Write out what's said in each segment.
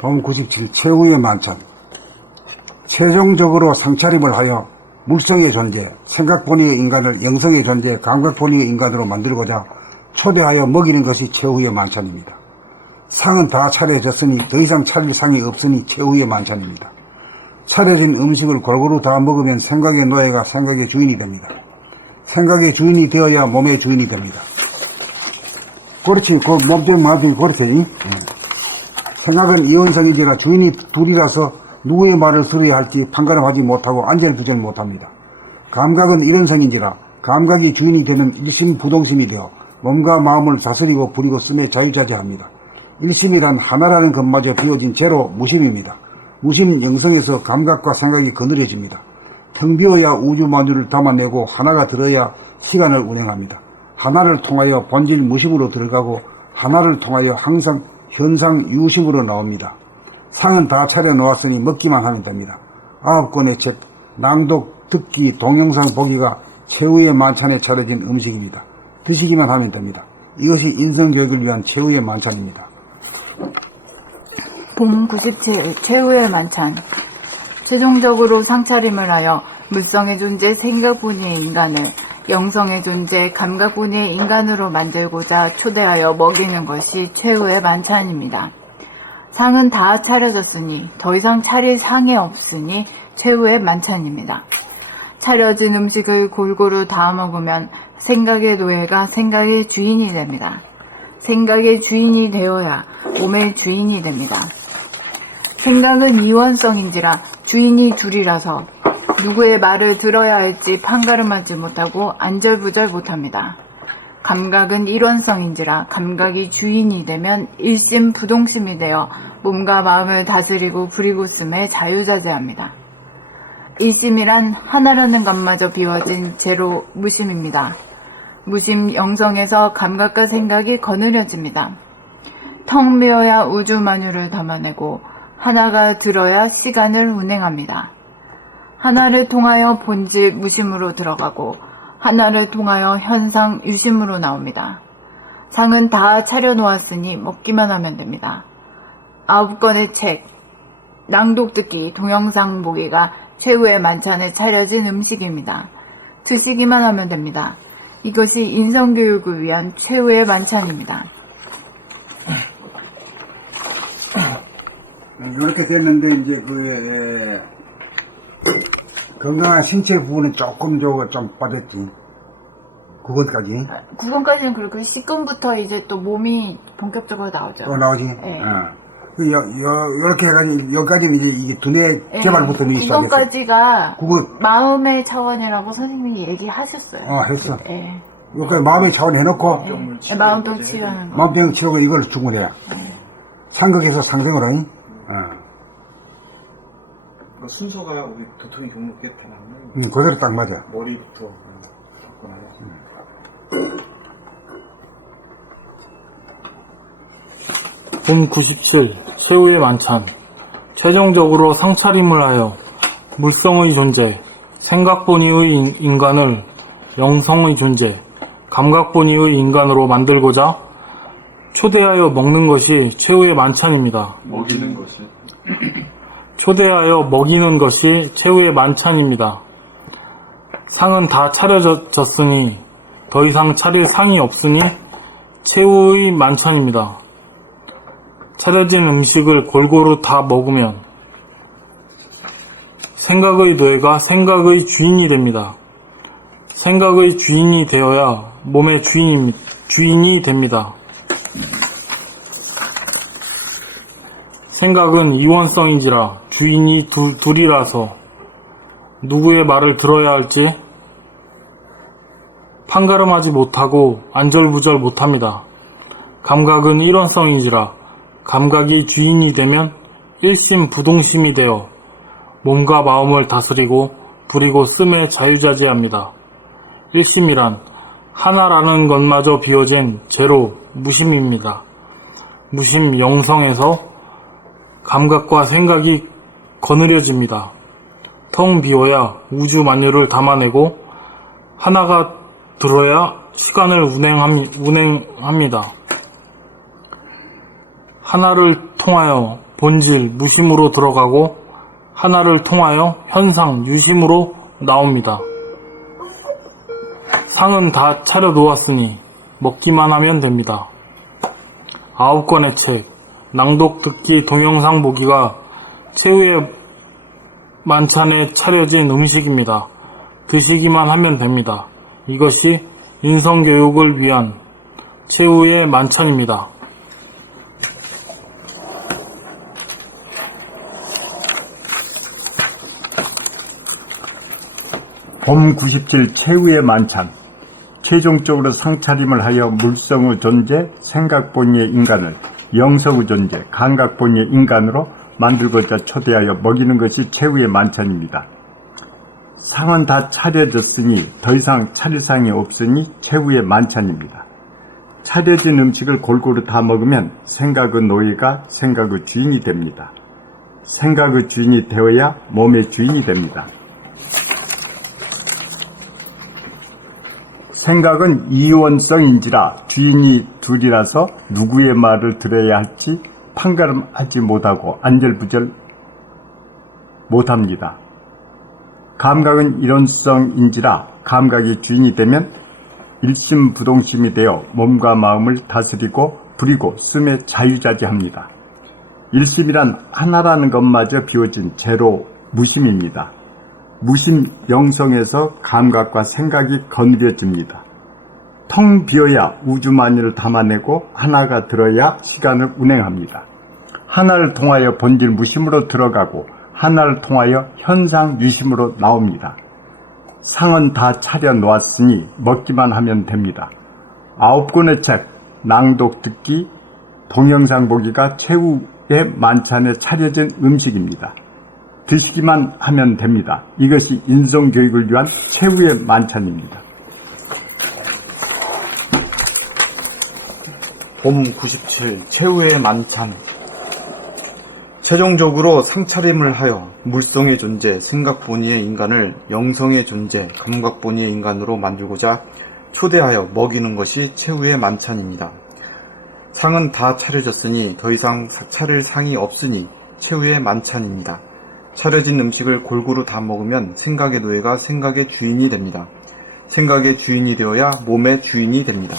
동 97 최후의 만찬. 최종적으로 상차림을 하여 물성의 존재, 생각본위의 인간을 영성의 존재, 감각본위의 인간으로 만들고자 초대하여 먹이는 것이 최후의 만찬입니다. 상은 다 차려졌으니 더 이상 차릴 상이 없으니 최후의 만찬입니다. 차려진 음식을 골고루 다 먹으면 생각의 노예가 생각의 주인이 됩니다. 생각의 주인이 되어야 몸의 주인이 됩니다. 그렇지, 그 몸뚱이 마음이 그렇지. 생각은 이원성인지라 주인이 둘이라서 누구의 말을 들어야 할지 판가름하지 못하고 안절부절 못합니다. 감각은 이런성인지라 감각이 주인이 되면 일심부동심이 되어 몸과 마음을 다스리고 부리고 쓰며 자유자재합니다. 일심이란 하나라는 것마저 비워진 제로 무심입니다. 무심 영성에서 감각과 생각이 거느려집니다. 텅 비어야 우주만유를 담아내고 하나가 들어야 시간을 운행합니다. 하나를 통하여 본질 무심으로 들어가고 하나를 통하여 항상 현상 유심으로 나옵니다. 상은 다 차려놓았으니 먹기만 하면 됩니다. 9권의 책, 낭독, 듣기, 동영상 보기가 최후의 만찬에 차려진 음식입니다. 드시기만 하면 됩니다. 이것이 인성교육을 위한 최후의 만찬입니다. 봄 97 최후의 만찬. 최종적으로 상차림을 하여 물성의 존재 생각본위의 인간을 영성의 존재 감각본위의 인간으로 만들고자 초대하여 먹이는 것이 최후의 만찬입니다. 상은 다 차려졌으니 더 이상 차릴 상이 없으니 최후의 만찬입니다. 차려진 음식을 골고루 다 먹으면 생각의 노예가 생각의 주인이 됩니다. 생각의 주인이 되어야 몸의 주인이 됩니다. 생각은 이원성인지라 주인이 둘이라서 누구의 말을 들어야 할지 판가름하지 못하고 안절부절 못합니다. 감각은 일원성인지라 감각이 주인이 되면 일심부동심이 되어 몸과 마음을 다스리고 부리고 쓰매 자유자재합니다. 일심이란 하나라는 것마저 비워진 제로 무심입니다. 무심 영성에서 감각과 생각이 거느려집니다. 텅 비어야 우주만유를 담아내고 하나가 들어야 시간을 운행합니다. 하나를 통하여 본질 무심으로 들어가고 하나를 통하여 현상 유심으로 나옵니다. 상은 다 차려놓았으니 먹기만 하면 됩니다. 9권의 책, 낭독 듣기, 동영상 보기가 최후의 만찬에 차려진 음식입니다. 드시기만 하면 됩니다. 이것이 인성교육을 위한 최후의 만찬입니다. 이렇게 됐는데 이제 건강한 신체 부분은 조금 좀 빠졌지. 9권까지. 9권까지는 그렇고 10권부터 이제 또 몸이 본격적으로 나오죠. 또 나오지. 네. 요렇게 해가지고 여기까지는 이제 이게 두뇌 개발부터 시작했어. 9권까지가 9권. 마음의 차원이라고 선생님이 얘기하셨어요. 했어. 네. 여기까지 마음의 차원 해놓고 네. 마음도 치유하는 거. 마음병 치료가 이걸 충분해요. 상극에서 상생으로. 순서가 우리 도통이 종목에 다 맞나요? 그대로 딱 맞아. 머리부터 봄 97 최후의 만찬. 최종적으로 상차림을 하여 물성의 존재, 생각본위의 인간을 영성의 존재, 감각본위의 인간으로 만들고자 초대하여 먹는 것이 최후의 만찬입니다. 먹이는 것이 초대하여 먹이는 것이 최후의 만찬입니다. 상은 다 차려졌으니 더 이상 차릴 상이 없으니 최후의 만찬입니다. 차려진 음식을 골고루 다 먹으면 생각의 노예가 생각의 주인이 됩니다. 생각의 주인이 되어야 몸의 주인이 됩니다. 생각은 이원성인지라 주인이 둘이라서 누구의 말을 들어야 할지 판가름하지 못하고 안절부절 못합니다. 감각은 일원성인지라 감각이 주인이 되면 일심부동심이 되어 몸과 마음을 다스리고 부리고 쓰매 자유자재합니다. 일심이란 하나라는 것마저 비워진 제로 무심입니다. 무심 영성에서 감각과 생각이 거느려집니다. 텅 비워야 우주 만유를 담아내고 하나가 들어야 시간을 운행합니다. 하나를 통하여 본질, 무심으로 들어가고 하나를 통하여 현상, 유심으로 나옵니다. 상은 다 차려 놓았으니 먹기만 하면 됩니다. 9권의 책, 낭독 듣기 동영상 보기가 최후의 만찬에 차려진 음식입니다. 드시기만 하면 됩니다. 이것이 인성교육을 위한 최후의 만찬입니다. 봄 97 최후의 만찬. 최종적으로 상차림을 하여 물성의 존재, 생각본위의 인간을 영성의 존재, 감각본위의 인간으로 만들고자 초대하여 먹이는 것이 최후의 만찬입니다. 상은 다 차려졌으니 더 이상 차릴 상이 없으니 최후의 만찬입니다. 차려진 음식을 골고루 다 먹으면 생각의 노예가 생각의 주인이 됩니다. 생각의 주인이 되어야 몸의 주인이 됩니다. 생각은 이원성인지라 주인이 둘이라서 누구의 말을 들어야 할지 판가름하지 못하고 안절부절 못합니다. 감각은 이론성인지라 감각이 주인이 되면 일심부동심이 되어 몸과 마음을 다스리고 부리고 씀에 자유자재합니다. 일심이란 하나라는 것마저 비워진 제로 무심입니다. 무심 영성에서 감각과 생각이 거느려집니다. 텅 비어야 우주만유를 담아내고 하나가 들어야 시간을 운행합니다. 하나를 통하여 본질 무심으로 들어가고 하나를 통하여 현상 유심으로 나옵니다. 상은 다 차려 놓았으니 먹기만 하면 됩니다. 9권의 책, 낭독 듣기, 동영상 보기가 최후의 만찬에 차려진 음식입니다. 드시기만 하면 됩니다. 이것이 인성교육을 위한 최후의 만찬입니다. 봄 97 최후의 만찬. 최종적으로 상차림을 하여 물성의 존재, 생각본위의 인간을 영성의 존재, 감각본위의 인간으로 만들고자 초대하여 먹이는 것이 최후의 만찬입니다. 상은 다 차려졌으니 더 이상 차릴 상이 없으니 최후의 만찬입니다. 차려진 음식을 골고루 다 먹으면 생각의 노예가 생각의 주인이 됩니다. 생각의 주인이 되어야 몸의 주인이 됩니다.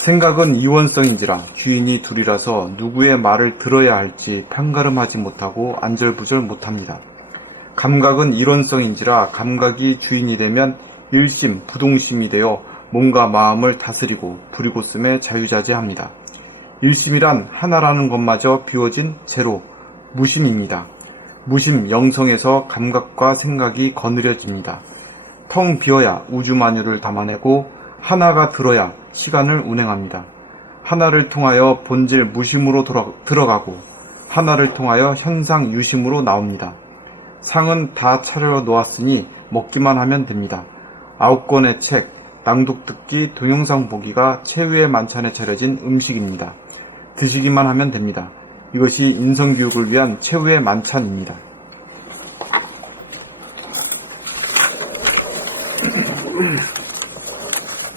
생각은 이원성인지라 주인이 둘이라서 누구의 말을 들어야 할지 판가름하지 못하고 안절부절 못합니다. 감각은 이론성인지라 감각이 주인이 되면 일심, 부동심이 되어 몸과 마음을 다스리고 부리고 씀에 자유자재합니다. 일심이란 하나라는 것마저 비워진 제로, 무심입니다. 무심 영성에서 감각과 생각이 거느려집니다. 텅 비어야 우주만유를 담아내고 하나가 들어야 시간을 운행합니다. 하나를 통하여 본질 무심으로 들어가고 하나를 통하여 현상 유심으로 나옵니다. 상은 다 차려 놓았으니 먹기만 하면 됩니다. 9권의 책, 낭독 듣기, 동영상 보기가 최후의 만찬에 차려진 음식입니다. 드시기만 하면 됩니다. 이것이 인성교육을 위한 최후의 만찬입니다.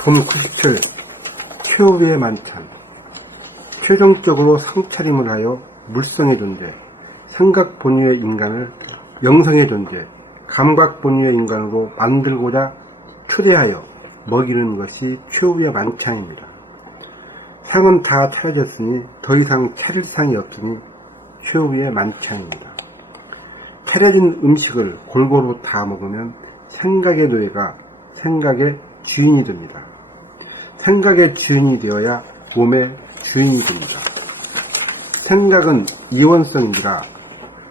봄 97 최후의 만찬. 최종적으로 상차림을 하여 물성의 존재, 생각 본위의 인간을 영성의 존재, 감각 본위의 인간으로 만들고자 초대하여 먹이는 것이 최후의 만찬입니다. 상은 다 차려졌으니 더 이상 차릴 상이 없으니 최후의 만찬입니다. 차려진 음식을 골고루 다 먹으면 생각의 노예가 생각의 주인이 됩니다. 생각의 주인이 되어야 몸의 주인이 됩니다. 생각은 이원성인지라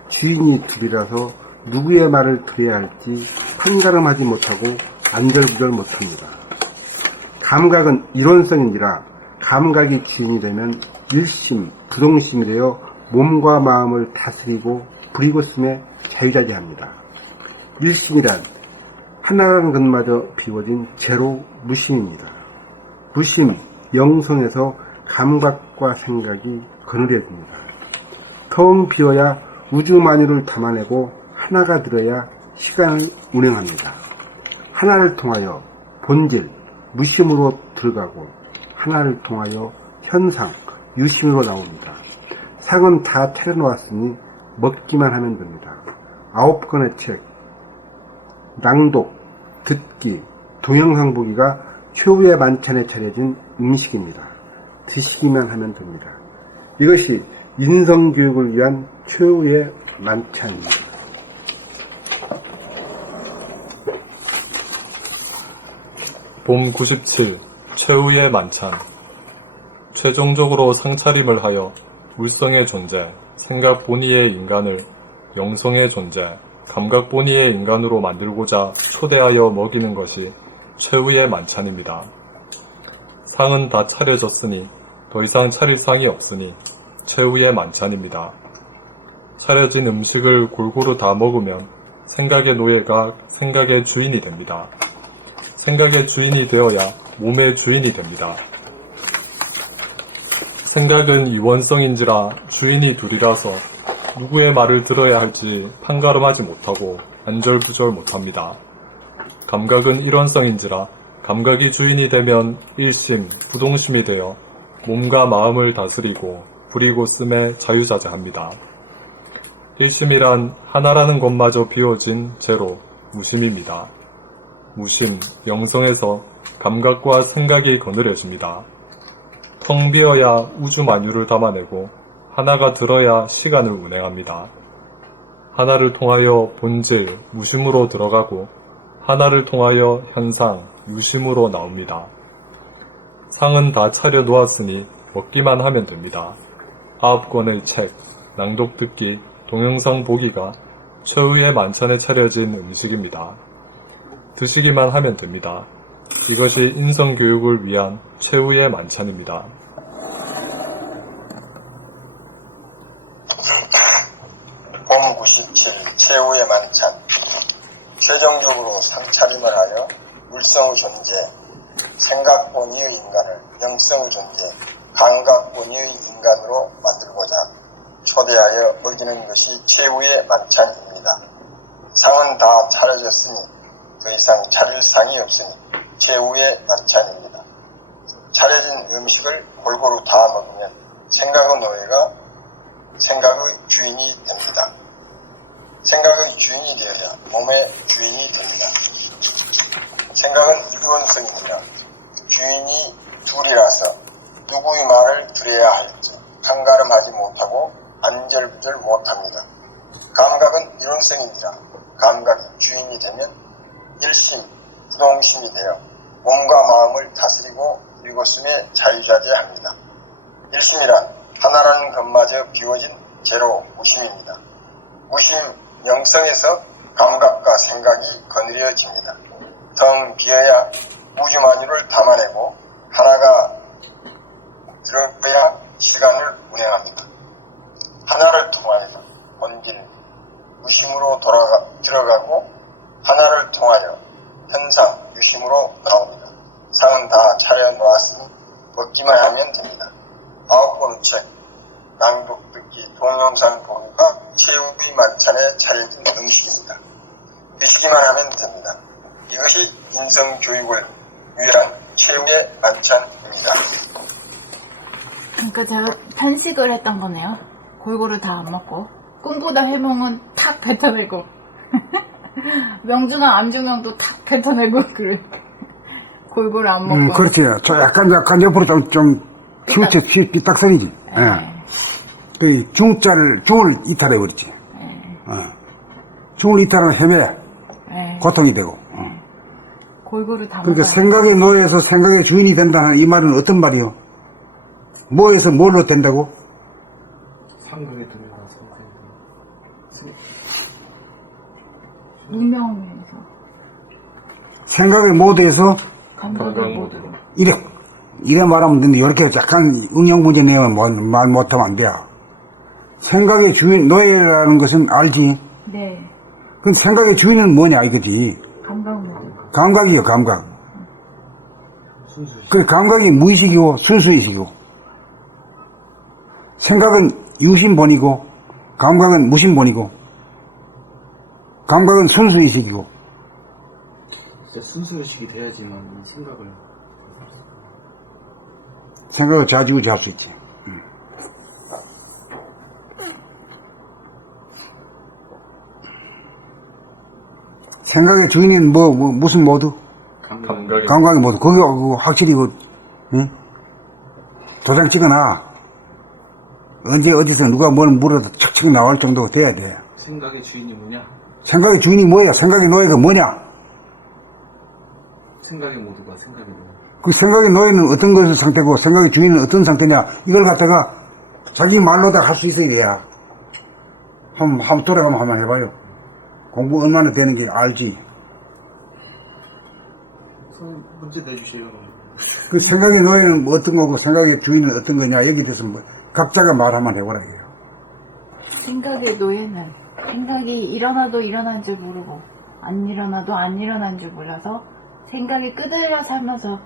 주인이 둘이라서 누구의 말을 들어야 할지 판가름하지 못하고 안절부절 못합니다. 감각은 이론성인지라 감각이 주인이 되면 일심, 부동심이 되어 몸과 마음을 다스리고 부리고 씀에 자유자재합니다. 일심이란 하나라는 것마저 비워진 제로 무심입니다. 무심, 영성에서 감각과 생각이 거느려집니다. 텅 비어야 우주만유를 담아내고 하나가 들어야 시간을 운행합니다. 하나를 통하여 본질, 무심으로 들어가고 하나를 통하여 현상, 유심으로 나옵니다. 상은 다 차려놓았으니 먹기만 하면 됩니다. 9권의 책, 낭독, 듣기, 동영상 보기가 최후의 만찬에 차려진 음식입니다. 드시기만 하면 됩니다. 이것이 인성교육을 위한 최후의 만찬입니다. 봄 97 최후의 만찬. 최종적으로 상차림을 하여 물성의 존재, 생각 본위의 인간을 영성의 존재, 감각 본위의 인간으로 만들고자 초대하여 먹이는 것이 최후의 만찬입니다. 상은 다 차려졌으니 더 이상 차릴 상이 없으니 최후의 만찬입니다. 차려진 음식을 골고루 다 먹으면 생각의 노예가 생각의 주인이 됩니다. 생각의 주인이 되어야 몸의 주인이 됩니다. 생각은 이원성인지라 주인이 둘이라서 누구의 말을 들어야 할지 판가름하지 못하고 안절부절 못합니다. 감각은 일원성인지라 감각이 주인이 되면 일심, 부동심이 되어 몸과 마음을 다스리고 부리고 씀에 자유자재합니다. 일심이란 하나라는 것마저 비워진 제로, 무심입니다. 무심, 영성에서 감각과 생각이 거느려집니다. 텅 비어야 우주 만유를 담아내고 하나가 들어야 시간을 운행합니다. 하나를 통하여 본질, 무심으로 들어가고 하나를 통하여 현상, 유심으로 나옵니다. 상은 다 차려 놓았으니 먹기만 하면 됩니다. 9권의 책, 낭독 듣기, 동영상 보기가 최후의 만찬에 차려진 음식입니다. 드시기만 하면 됩니다. 이것이 인성교육을 위한 최후의 만찬입니다. 봄 97 최후의 만찬. 최종적으로 상차림을 하여 물성의 존재, 생각 본위의 인간을 영성의 존재, 감각 본위의 인간으로 만들고자 초대하여 먹이는 것이 최후의 만찬입니다. 상은 다 차려졌으니 더 이상 차릴 상이 없으니 최후의 만찬입니다. 차려진 음식을 골고루 다 먹으면 생각의 노예가 생각의 주인이 됩니다. 생각의 주인이 되어야 몸의 주인이 됩니다. 생각은 이원성입니다. 주인이 둘이라서 누구의 말을 들어야 할지 판가름하지 못하고 안절부절 못합니다. 감각은 이론성이니라 감각이 주인이 되면 일심, 부동심이 되어 몸과 마음을 다스리고 그리고 숨에 자유자재합니다. 일심이란 하나라는 것마저 비워진 제로 무심입니다. 무심, 영성에서 감각과 생각이 거느려집니다. 텅 비어야 우주만유를 담아내고 하나가 들어야 시간을 운행합니다. 하나를 통하여 본질, 무심으로 들어가고 하나를 통하여 현상, 유심으로 나옵니다. 상은 다 차려놓았으니 먹기만 하면 됩니다. 9권의 책, 낭독 듣기, 동영상 보기가 최후의 만찬에 차려진 음식입니다. 드시기만 하면 됩니다. 이것이 인성교육을 위한 최후의 만찬입니다. 그러니까 제가 편식을 했던 거네요. 골고루 다 안 먹고 꿈보다 해몽은 탁 뱉어내고 명중한 암중명도 탁 뱉어내고 그래. 골고루 안 먹고. 그렇지. 저 약간 옆으로 좀 치우쳐 삐딱선이지. 예. 그 중을 이탈해버리지. 중을 이탈하면 헤매. 고통이 되고. 골고루 다 그러니까 먹어요. 생각의 노예에서 생각의 주인이 된다는 이 말은 어떤 말이요? 뭐에서 뭘로 된다고? 상극에 들어가서 문명에서 생각의 모드에서 감각의 모드로. 이래 말하면 되는데 이렇게 약간 응용 문제 내면 말 못하면 안 돼. 생각의 주인 노예라는 것은 알지. 네. 그 생각의 주인은 뭐냐 이거지. 감각 모드. 감각이요, 감각. 그 감각이 무의식이고 순수의식이고, 생각은 유심본이고, 감각은 무심본이고, 감각은 순수의식이고. 진짜 순수의식이 돼야지만 생각을 자지우지 할 수 있지. 생각의 주인인 무슨 모드? 감각의 감각의 모드. 그거 확실히 응? 도장 찍어놔. 언제 어디서 누가 뭘 물어도 척척 나올 정도가 돼야 돼. 생각의 주인이 뭐냐? 생각의 주인이 뭐야? 생각의 노예가 뭐냐? 생각의 모두가 생각의 노예. 그 생각의 노예는 어떤 것의 상태고 생각의 주인은 어떤 상태냐? 이걸 갖다가 자기 말로다 할 수 있어야 돼야. 한번 돌아가면 한번 해봐요. 공부 얼마나 되는지 알지. 선생님 문제 내주세요. 그 생각의 노예는 뭐 어떤 거고 생각의 주인은 어떤 거냐? 여기에 대해서 뭐 각자가 말 한번 해보라 해요. 생각의 노예는 생각이 일어나도 일어난 줄 모르고 안 일어나도 안 일어난 줄 몰라서 생각에 끄들려 살면서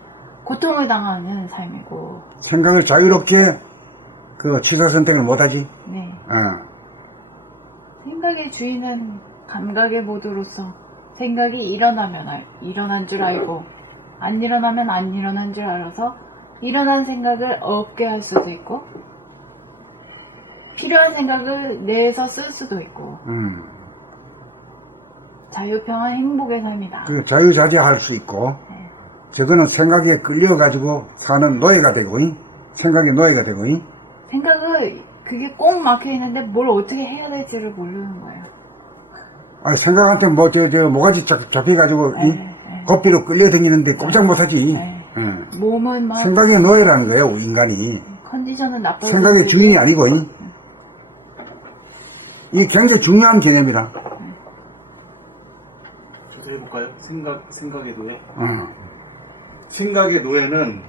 고통을 당하는 삶이고. 생각을 자유롭게 그 취사 선택을 못하지. 네. 어. 생각의 주인은 감각의 모드로서 생각이 일어나면 일어난 줄 알고 안 일어나면 안 일어난 줄 알아서 일어난 생각을 없게 할 수도 있고 필요한 생각을 내에서 쓸 수도 있고 자유평화 행복의 삶이다. 그 자유자재할 수 있고 저거는 생각에 끌려가지고 사는 노예가 되고 생각의 노예가 되고 생각을 그게 꼭 막혀 있는데 뭘 어떻게 해야 될지를 모르는 거예요. 아 생각한테 뭐가지 잡혀가지고 고삐로 끌려다니는데 꼼짝 못하지. 몸은 막 생각의 노예라는 거예요 인간이. 컨디션은 나빠지고 생각의 주인이 아니고 이게 굉장히 중요한 개념이라. 저도 해볼까요? 생각의 노예. 어. 생각의 노예는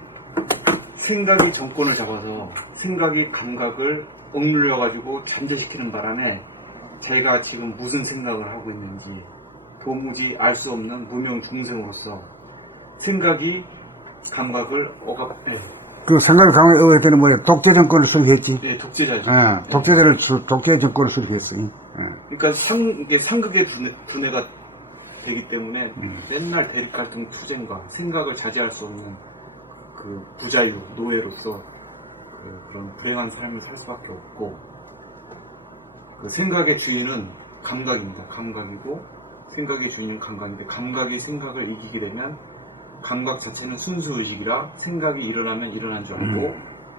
생각이 정권을 잡아서 생각이 감각을 억눌려가지고 잠재시키는 바람에 자기가 지금 무슨 생각을 하고 있는지 도무지 알 수 없는 무명 중생으로서 생각이 감각을 그 생각을 강하게 얻을 때는 뭐야? 독재 정권을 수립했지. 예, 독재자죠. 독재 정권을 수립했어. 그러니까 상극의 두뇌가 되기 때문에 맨날 대립 갈등 투쟁과 생각을 자제할 수 없는 그 부자유, 노예로서 그런 불행한 삶을 살 수밖에 없고 그 생각의 주인은 감각입니다. 감각이고 생각의 주인은 감각인데 감각이 생각을 이기게 되면 감각 자체는 순수의식이라 생각이 일어나면 일어난 줄 알고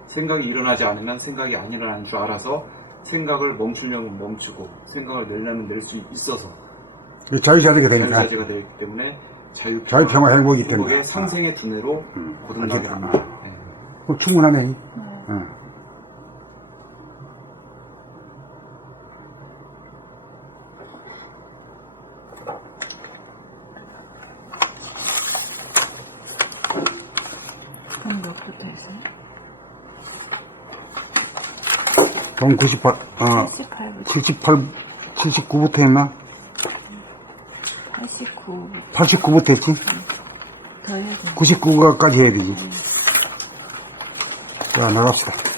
생각이 일어나지 않으면 생각이 안 일어나는 줄 알아서 생각을 멈추려면 멈추고 생각을 내려면 낼 수 있어서 자유자재가 되니까. 자유자재가 되기 때문에 자유평화 행복이 되니까. 행복의 상생의 두뇌로 거듭나게 됩니다. 그럼 충분하네. 그럼 몇부터 했어요? 동 98, 88부터 79부터 했나? 89 89부터 했지? 더 해야 돼. 99까지 해야 되지. 자, 나갑시다.